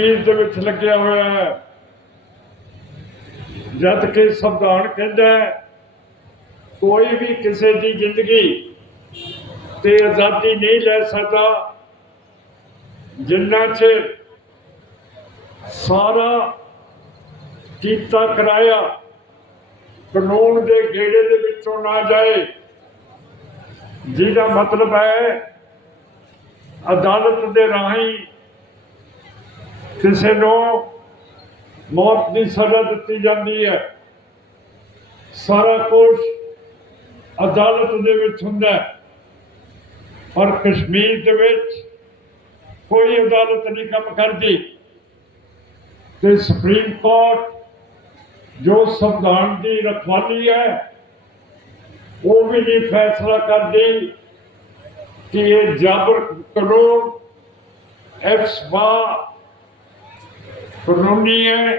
ਕਸ਼ਮੀਰ ਦੇ ਵਿੱਚ ਲੱਗਿਆ ਹੋਇਆ ਹੈ। ਜਦ ਕਿ ਸੰਵਿਧਾਨ ਕਹਿੰਦਾ ਕੋਈ ਵੀ ਕਿਸੇ ਦੀ ਜ਼ਿੰਦਗੀ ਤੇ ਆਜ਼ਾਦੀ ਨਹੀਂ ਲੈ ਸਕਦਾ, ਜਿੰਨਾ ਚਿਰ ਸਾਰਾ ਕੀਤਾ ਕਰਾਇਆ ਕਾਨੂੰਨ ਦੇ ਗੇੜੇ ਦੇ ਵਿੱਚੋਂ ਨਾ ਜਾਏ, ਜਿਹਦਾ ਮਤਲਬ ਹੈ ਅਦਾਲਤ ਦੇ ਰਾਹੀਂ ਕਿਸੇ ਨੂੰ ਮੌਤ ਦੀ ਸਜ਼ਾ ਦਿੱਤੀ ਜਾਂਦੀ ਹੈ। ਸਾਰਾ ਕੁਝ ਅਦਾਲਤ ਦੇ ਵਿੱਚ ਹੁੰਦਾ ਪਰ ਕਸ਼ਮੀਰ ਦੇ ਵਿੱਚ ਕੋਈ ਅਦਾਲਤ ਨਹੀਂ ਕੰਮ ਕਰਦੀ। ਤੇ ਸੁਪਰੀਮ ਕੋਰਟ ਜੋ ਸੰਵਿਧਾਨ ਦੀ ਰਖਵਾਲੀ ਹੈ, ਉਹ ਵੀ ਨਹੀਂ ਫੈਸਲਾ ਕਰਦੀ ਕਿ ਇਹ ਜਾਬਰ ਕਾਨੂੰਨ ਐਫਸਵਾ ਕਾਨੂੰਨੀ ਹੈ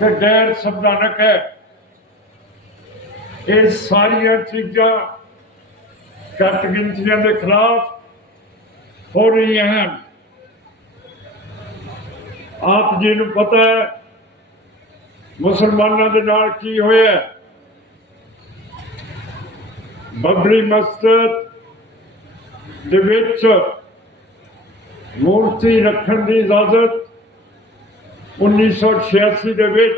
ਤੇ ਗੈਰ ਸੰਵਿਧਾਨਕ ਹੈ। ਇਹ ਸਾਰੀਆਂ ਚੀਜ਼ਾਂ ਘੱਟ ਗਿਣਤੀਆਂ ਦੇ ਖਿਲਾਫ ਹੋ ਰਹੀਆਂ ਹਨ। ਆਪ ਜੀ ਨੂੰ ਪਤਾ ਹੈ ਮੁਸਲਮਾਨਾਂ ਦੇ ਨਾਲ ਕੀ ਹੋਇਆ। ਬਬਰੀ ਮਸਜਿਦ ਦੇ ਵਿੱਚ ਮੂਰਤੀ ਰੱਖਣ ਦੀ ਇਜਾਜ਼ਤ 1986 ਦੇ ਵਿੱਚ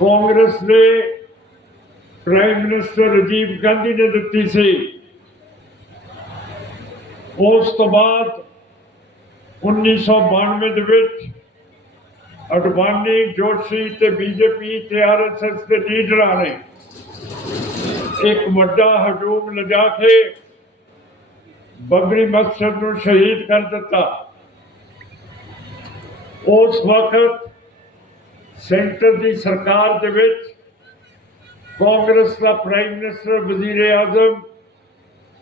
ਕਾਂਗਰਸ ਦੇ ਪ੍ਰਾਈਮ ਮਿਨਿਸਟਰ ਰਾਜੀਵ ਗਾਂਧੀ ਨੇ ਦਿੱਤੀ ਸੀ। ਉਸ ਤੋਂ ਬਾਅਦ 1992 ਦੇ ਵਿੱਚ ਅਡਵਾਨੀ, ਜੋਸ਼ੀ ਤੇ ਬੀਜੇਪੀ ਤੇ ਆਰਐਸਐਸ ਦੇ ਲੀਡਰਾਂ ਨੇ ਇੱਕ ਵੱਡਾ ਹਜੂਮ ਲਿਜਾ ਕੇ ਬਬਰੀ ਮਕਸ਼ਦ ਨੂੰ ਸ਼ਹੀਦ ਕਰ ਦਿੱਤਾ। ਉਸ ਵਕਤ ਸੈਂਟਰ ਦੀ ਸਰਕਾਰ ਦੇ ਵਿੱਚ ਕਾਂਗਰਸ ਦਾ ਪ੍ਰਾਈਮ ਮਿਨਿਸਟਰ ਵਜ਼ੀਰ ਆਜ਼ਮ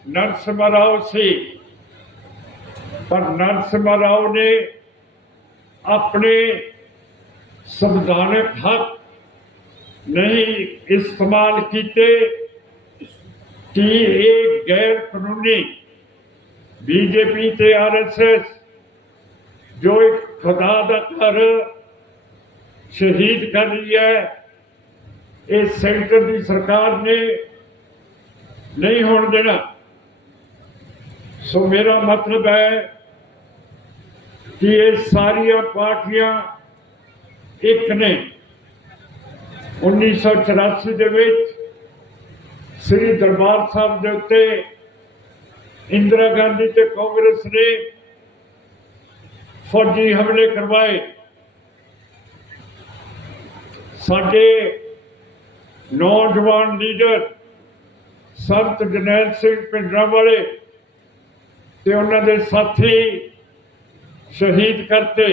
ਨਰਸਿਮਹਾ ਰਾਓ ਸੀ। ਪਰ ਨਰਸਿਮਹਾ ਰਾਓ ਨੇ ਆਪਣੇ ਸੰਵਿਧਾਨਕ ਹੱਕ ਨਹੀਂ ਇਸਤੇਮਾਲ ਕੀਤੇ ਕਿ ਇਹ ਗੈਰ ਕਾਨੂੰਨੀ ਬੀਜੇਪੀ ਤੇ ਆਰਐਸਐਸ ਜੋ ਇੱਕ ਖੁਦਾ ਦਾ ਘਰ ਸ਼ਹੀਦ ਕਰ ਰਹੀ ਹੈ, ਇਹ ਸੈਂਟਰ ਦੀ ਸਰਕਾਰ ਨੇ ਨਹੀਂ ਹੋਣ ਦੇਣਾ। ਸੋ ਮੇਰਾ ਮਤਲਬ ਹੈ ਕਿ ਇਹ ਸਾਰੀਆਂ ਪਾਰਟੀਆਂ ਇੱਕ ਨੇ। 1984 ਦੇ ਵਿੱਚ ਸ੍ਰੀ ਦਰਬਾਰ ਸਾਹਿਬ ਦੇ ਉੱਤੇ ਇੰਦਰਾ ਗਾਂਧੀ ਤੇ ਕਾਂਗਰਸ ਨੇ ਫੌਜੀ ਹਮਲੇ ਕਰਵਾਏ। ਸਾਡੇ ਨੌਜਵਾਨ ਲੀਡਰ ਸੰਤ ਜਨੈਲ ਸਿੰਘ ਪਿੰਡਰਾਂ ਵਾਲੇ ਤੇ ਉਹਨਾਂ ਦੇ ਸਾਥੀ ਸ਼ਹੀਦ ਕਰਤੇ।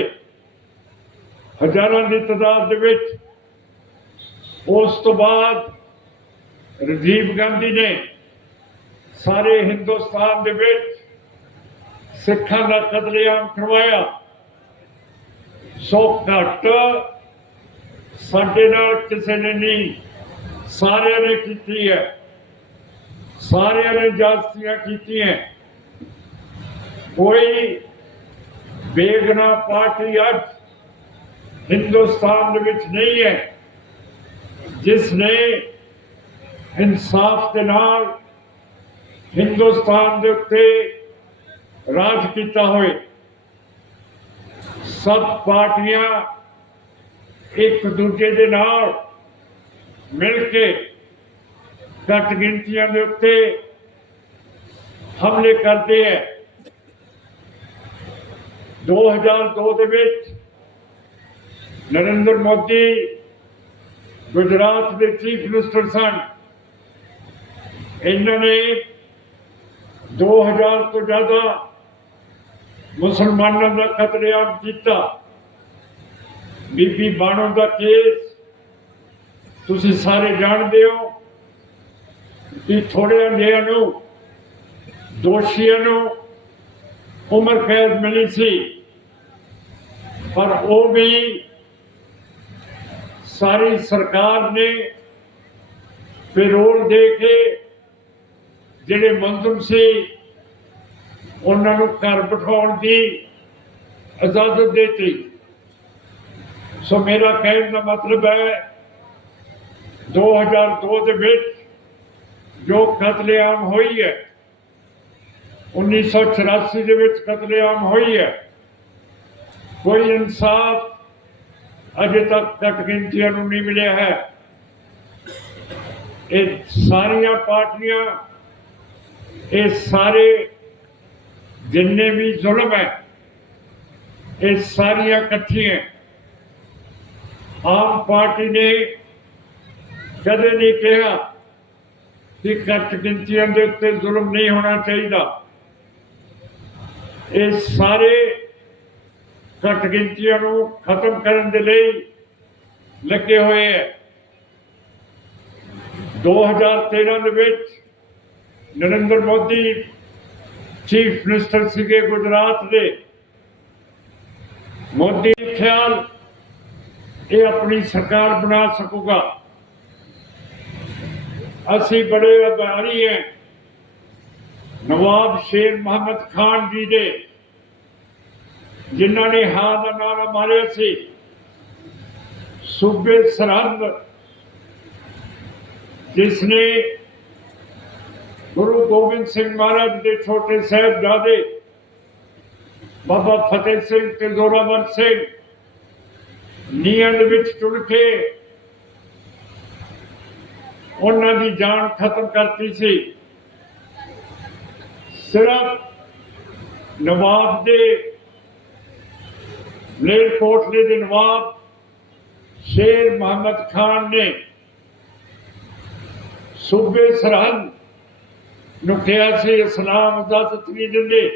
ਹਜ਼ਾਰਾਂ ਦੀ ਤਾਦਾਦ ਦੇ ਵਿੱਚ ਉਸ ਤੋਂ ਬਾਅਦ ਰਾਜੀਵ ਗਾਂਧੀ ਨੇ ਸਾਰੇ ਹਿੰਦੁਸਤਾਨ ਦੇ ਵਿੱਚ ਸਿੱਖਾਂ ਦਾ ਕਤਲੇਆਮ ਕਰਵਾਇਆ। ਸੋ ਘੱਟ ਸਾਡੇ ਨਾਲ ਕਿਸੇ ਨੇ ਨਹੀਂ, ਸਾਰਿਆਂ ਨੇ ਕੀਤੀ ਹੈ। ਸਾਰਿਆਂ ਨੇ ਜਾਸਤੀਆਂ ਕੀਤੀਆਂ। ਕੋਈ ਬੇਗਨਾ ਪਾਰਟੀ ਅੱਜ ਹਿੰਦੁਸਤਾਨ ਦੇ ਵਿੱਚ ਨਹੀਂ ਹੈ, ਜਿਸ ਨੇ ਇਨਸਾਫ ਦੇ ਨਾਲ ਹਿੰਦੁਸਤਾਨ ਦੇ ਉੱਤੇ ਰਾਜ ਕੀਤਾ ਹੋਵੇ। ਸਭ ਪਾਰਟੀਆਂ ਇੱਕ ਦੂਜੇ ਦੇ ਨਾਲ ਮਿਲ ਕੇ ਘੱਟ ਗਿਣਤੀਆਂ ਦੇ ਉੱਤੇ ਹਮਲੇ ਕਰਦੇ ਹੈ 2002 ਦੇ ਵਿੱਚ ਨਰਿੰਦਰ ਮੋਦੀ ਗੁਜਰਾਤ ਦੇ ਚੀਫ ਮਿਨਿਸਟਰ ਸਨ। ਇਹਨਾਂ ਨੇ 2000 ਤੋਂ ਜ਼ਿਆਦਾ ਮੁਸਲਮਾਨਾਂ ਦਾ ਕਤਲੇਆਮ ਕੀਤਾ। ਬੀਬੀ ਬਾਣੋ ਦਾ ਕੇਸ ਤੁਸੀਂ ਸਾਰੇ ਜਾਣਦੇ ਹੋ ਕਿ ਥੋੜ੍ਹੇ ਅੰਧਿਆਂ ਨੂੰ ਦੋਸ਼ੀਆਂ ਨੂੰ ਉਮਰ ਕੈਦ ਮਿਲੀ ਸੀ। ਪਰ ਉਹ ਵੀ ਸਾਰੀ ਸਰਕਾਰ ਨੇ ਪੈਰੋਲ ਦੇ ਕੇ ਜਿਹੜੇ ਮੁਲਜ਼ਮ ਸੀ ਉਹਨਾਂ ਨੂੰ ਘਰ ਬਿਠਾਉਣ ਦੀ ਇਜਾਜ਼ਤ ਦਿੱਤੀ। ਸੋ ਮੇਰਾ ਕਹਿਣ ਦਾ ਮਤਲਬ ਹੈ 2002 ਦੇ ਵਿੱਚ ਜੋ ਕਤਲੇਆਮ ਹੋਈ ਹੈ 1984 ਦੇ ਵਿੱਚ ਕਤਲੇਆਮ ਹੋਈ ਹੈ, ਕੋਈ ਇਨਸਾਫ ਅਜੇ ਤੱਕ ਘੱਟ ਗਿਣਤੀਆਂ ਨੂੰ ਨਹੀਂ ਮਿਲਿਆ ਹੈ। ਇਹ ਸਾਰੀਆਂ ਪਾਰਟੀਆਂ, ਇਹ ਸਾਰੇ ਜਿੰਨੇ ਵੀ ਜ਼ੁਲਮ ਹੈ, ਇਹ ਸਾਰੀਆਂ ਇਕੱਠੀਆਂ ਆਮ ਪਾਰਟੀ ਨੇ ਕਦੇ ਨਹੀਂ ਕਿਹਾ ਕਿ ਘੱਟ ਗਿਣਤੀਆਂ ਦੇ ਉੱਤੇ ਜ਼ੁਲਮ ਨਹੀਂ ਹੋਣਾ ਚਾਹੀਦਾ। ਇਹ ਸਾਰੇ ਘੱਟ ਗਿਣਤੀਆਂ ਨੂੰ ਖਤਮ ਕਰਨ ਦੇ ਲਈ ਲੱਗੇ ਹੋਏ ਹੈ। 2013 ਦੇ ਵਿੱਚ ਨਰਿੰਦਰ ਮੋਦੀ ਚੀਫ ਮਿਨਿਸਟਰ ਸੀਗੇ ਗੁਜਰਾਤ ਦੇ। ਮੋਦੀ ਖਿਆਲ ਇਹ ਆਪਣੀ ਸਰਕਾਰ ਬਣਾ ਸਕੂਗਾ। ਅਸੀਂ ਬੜੇ ਆਭਾਰੀ ਹਾਂ। ਨਵਾਬ ਸ਼ੇਰ ਮੁਹੰਮਦ ਖਾਨ ਜੀ ਦੇ, ਜਿਨ੍ਹਾਂ ਨੇ ਹਾਂ ਦਾ ਨਾਰਾ ਮਾਰਿਆ ਸੀ। ਸੂਬੇ ਸਰਹੰਦ, ਜਿਸ ਨੇ ਗੁਰੂ ਗੋਬਿੰਦ ਸਿੰਘ ਮਹਾਰਾਜ ਦੇ ਛੋਟੇ ਸਾਹਿਬਜ਼ਾਦੇ, ਬਾਬਾ ਫਤਿਹ ਸਿੰਘ ਤੇ ਜ਼ੋਰਾਵਰ ਸਿੰਘ, ਨੀਹਾਂ ਵਿੱਚ ਟੁੱਟ ਕੇ ਉਹਨਾਂ ਦੀ ਜਾਨ ਖਤਮ ਕਰਤੀ ਸੀ। ਸਿਰਫ ਨਵਾਬ ਦੇ ਮਲੇਰਕੋਟਲੇ ਦੇ ਨਵਾਬ, ਸ਼ੇਰ ਮੁਹੰਮਦ ਖਾਨ ਨੇ ਸੂਬੇ ਸਰਹੰਦ ਨੂੰ ਕਿਹਾ ਸੀ ਇਸਲਾਮ ਇਜਾਜ਼ਤ ਨਹੀਂ ਦਿੰਦੇ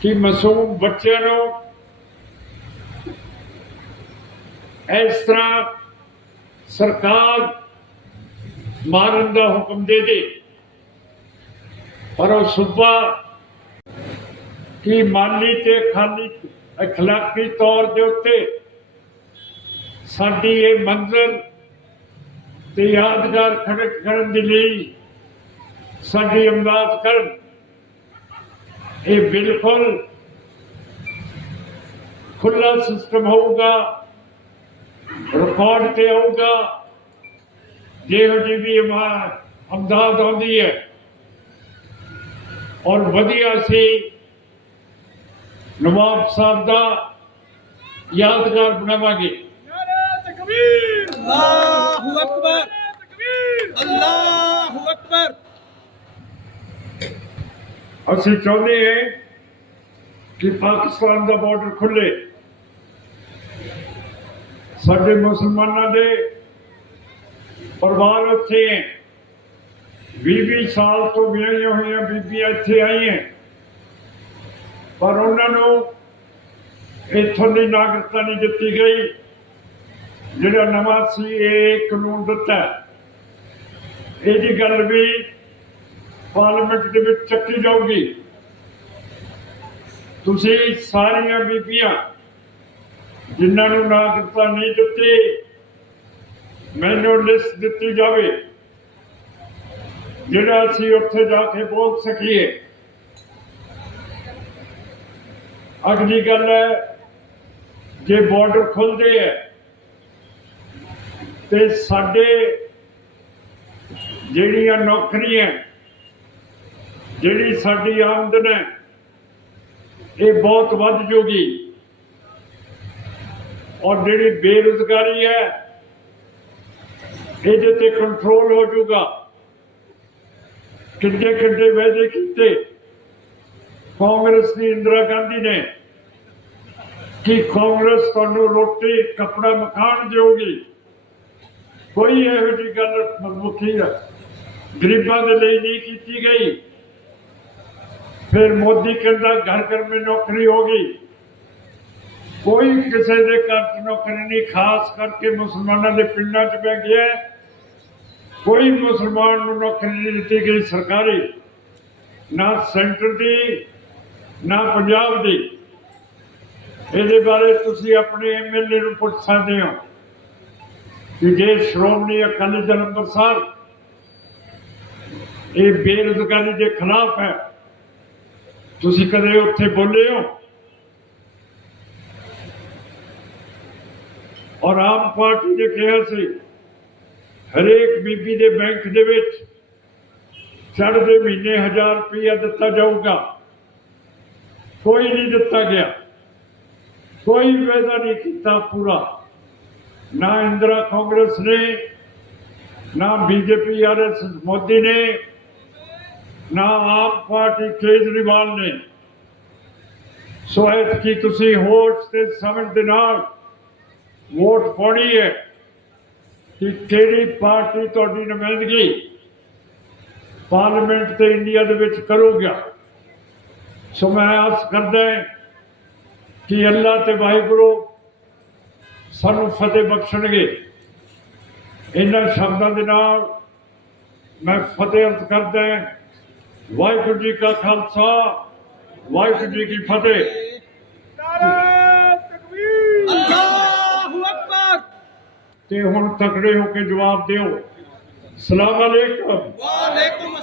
ਕਿ ਮਾਸੂਮ ਬੱਚਿਆਂ ਨੂੰ ਇਸ ਤਰ੍ਹਾਂ ਸਰਕਾਰ ਮਾਰਨ ਦਾ ਹੁਕਮ ਦੇ ਦੇ ਪਰ ਉਹ ਸੂਬਾ ਕੀ ਮਾਲੀ ਤੇ ਖਾਲੀ اخلاقی ਤੌਰ ਦੇ ਉੱਤੇ ਸਾਡੀ ਇਹ ਮੰਜ਼ਰ ਤੇ ਯਾਦਗਾਰ ਖੜਕ ਕਰਨ ਦੇ ਲਈ ਸਾਡੀ ਅਮਦਾਦ ਕਰਨ। ਇਹ ਬਿਲਕੁਲ ਖੁੱਲਾ ਸਿਸਟਮ ਹੋਊਗਾ ਰਿਕਾਰਡ ਤੇ ਆਊਗਾ। ਜਿਹੋ ਜੀ ਵੀ ਅਮਦਾਦ ਆਉਂਦੀ ਹੈ। ਔਰ ਵਧੀਆ ਸੀ ਨਵਾਬ ਸਾਹਿਬ ਦਾ ਯਾਦਗਾਰ ਬਣਾਵਾਂਗੇ। ਨਾਰਾ ਤਕਬੀਰ। ਅੱਲਾਹੁ ਅਕਬਰ। ਤਕਬੀਰ। ਅੱਲਾਹੁ ਅਕਬਰ। ਅਸੀਂ ਚਾਹੁੰਦੇ ਹਾਂ ਕਿ ਪਾਕਿਸਤਾਨ ਦਾ ਬਾਰਡਰ ਖੁੱਲੇ ਸਾਡੇ ਮੁਸਲਮਾਨਾਂ ਦੇ ਪਰਿਵਾਰ ਉੱਥੇ ਹੈ। 20 ਸਾਲ ਤੋਂ ਵਿਆਹੀਆਂ ਹੋਈਆਂ ਬੀਬੀਆਂ ਇੱਥੇ ਆਈਆਂ। ਪਰ ਉਹਨਾਂ ਨੂੰ ਇੱਥੋਂ ਦੀ ਨਾਗਰਿਕਤਾ ਨਹੀਂ ਦਿੱਤੀ ਗਈ। ਜਿਹੜਾ ਨਵਾਂ ਸੀ, ਇਹ ਕਾਨੂੰਨ ਦਿੱਤਾ। ਇਹਦੀ ਗੱਲ ਵੀ ਪਾਰਲੀਮੈਂਟ ਦੇ ਵਿੱਚ ਚੱਕੀ ਜਾਊਗੀ। ਤੁਸੀਂ ਸਾਰੀਆਂ ਬੀਬੀਆਂ ਜਿਨ੍ਹਾਂ ਨੂੰ ਨਾਗਰਿਕਤਾ ਨਹੀਂ ਦਿੱਤੀ, ਮੈਨੂੰ ਲਿਸਟ ਦਿੱਤੀ ਜਾਵੇ, ਜਿਹੜਾ ਅਸੀਂ ਉੱਥੇ ਜਾ ਕੇ ਬੋਲ ਸਕੀਏ। ਅਗਲੀ ਗੱਲ ਹੈ, ਜੇ ਬਾਰਡਰ ਖੁੱਲਦੇ ਹੈ, ਤੇ ਸਾਡੇ ਜਿਹੜੀਆਂ ਨੌਕਰੀਆਂ ਜਿਹੜੀ ਸਾਡੀ ਆਮਦਨ ਹੈ ਇਹ ਬਹੁਤ ਵੱਧ ਜੂਗੀ। ਔਰ ਜਿਹੜੀ ਬੇਰੁਜ਼ਗਾਰੀ ਹੈ, ਇਹਦੇ ਤੇ ਕੰਟਰੋਲ ਹੋ ਜਾਊਗਾ ਕਿੰਨੇ ਕਿੰਨੇ ਵਾਅਦੇ ਕੀਤੇ। ਕਾਂਗਰਸ ਦੀ ਇੰਦਰਾ ਗਾਂਧੀ ਨੇ ਕਿ ਕਾਂਗਰਸ ਤੁਹਾਨੂੰ ਰੋਟੀ, ਕੱਪੜਾ, ਮਕਾਨ ਦੇਊਗੀ। ਕੋਈ ਇਹੋ ਜਿਹੀ ਗੱਲ ਮੁਖੀ ਹੈ। ਗਰੀਬਾਂ ਦੇ ਲਈ ਨਹੀਂ ਕੀਤੀ ਗਈ। ਫਿਰ ਮੋਦੀ ਕਹਿੰਦਾ, ਘਰ ਘਰ ਮੇਂ ਨੌਕਰੀ ਹੋਗੀ ਕੋਈ ਕਿਸੇ ਦੇ ਘਰ 'ਚ ਨੌਕਰੀ ਨਹੀਂ, ਖਾਸ ਕਰਕੇ ਮੁਸਲਮਾਨਾਂ ਦੇ ਪਿੰਡਾਂ 'ਚ ਪੈ ਗਿਆ। ਕੋਈ ਮੁਸਲਮਾਨ ਨੂੰ ਨੌਕਰੀ ਨਹੀਂ ਦਿੱਤੀ ਗਈ ਸਰਕਾਰੀ, ਨਾ ਸੈਂਟਰ ਦੀ, ਨਾ ਪੰਜਾਬ ਦੀ। ਇਹਦੇ ਬਾਰੇ ਤੁਸੀਂ ਆਪਣੇ ਐਮਐਲਏ ਨੂੰ ਪੁੱਛ ਸਕਦੇ ਹੋ ਕਿ ਜੇ ਸ਼੍ਰੋਮਣੀ ਅਕਾਲੀ ਦਲ ਅੰਮ੍ਰਿਤਸਰ, ਇਹ ਬੇਰੁਜ਼ਗਾਰੀ ਦੇ ਖਿਲਾਫ ਹੈ। ਤੁਸੀਂ ਕਦੇ ਉੱਥੇ ਬੋਲੇ ਹੋ? ਔਰ ਆਮ ਪਾਰਟੀ ਨੇ ਕਿਹਾ ਸੀ, ਹਰੇਕ ਬੀਬੀ ਦੇ ਬੈਂਕ ਦੇ ਵਿੱਚ ਚੜ੍ਹ ਦੇ ਮਹੀਨੇ ਹਜ਼ਾਰ ਰੁਪਇਆ ਦਿੱਤਾ ਜਾਊਗਾ। ਕੋਈ ਨਹੀਂ ਦਿੱਤਾ ਗਿਆ। ਕੋਈ ਵਾਅਦਾ ਨਹੀਂ ਕੀਤਾ ਪੂਰਾ। ਨਾ ਇੰਦਰਾ ਕਾਂਗਰਸ ਨੇ, ਨਾ ਬੀਜੇਪੀ ਆਰਐਸ ਮੋਦੀ ਨੇ ਨਾ ਆਮ ਪਾਰਟੀ ਕੇਜਰੀਵਾਲ ਨੇ। ਸੋ ਕੀ ਤੁਸੀਂ ਹੋਸ਼ ਤੇ ਸਮਝ ਦੇ ਨਾਲ ਵੋਟ ਪਾਉਣੀ ਹੈ ਕਿ ਕਿਹੜੀ ਪਾਰਟੀ ਤੁਹਾਡੀ ਨੁਮਾਇੰਦਗੀ ਪਾਰਲੀਮੈਂਟ ਤੇ ਇੰਡੀਆ ਦੇ ਵਿੱਚ ਕਰੂਗਾ। ਸੋ ਮੈਂ ਆਸ ਕਰਦਾ ਕਿ ਅੱਲਾ ਤੇ ਵਾਹਿਗੁਰੂ ਸਾਨੂੰ ਫਤਿਹ ਬਖਸ਼ਣਗੇ। ਇਹਨਾਂ ਸ਼ਬਦਾਂ ਦੇ ਨਾਲ ਮੈਂ ਫਤਿਹ ਅਰਜ਼ ਕਰਦਾ ਵਾਹਿਗੁਰੂ ਜੀ ਕਾ ਖਾਲਸਾ ਵਾਹਿਗੁਰੂ ਜੀ ਕੀ ਫਤਿਹ। ਅੱਲਾਹੁ ਅਕਬਰ। ਤੇ ਹੁਣ ਤਕੜੇ ਹੋ ਕੇ ਜਵਾਬ ਦਿਓ। ਸਲਾਮ ਅਲੈਕੁਮ। ਵਾਲੇਕੁਮ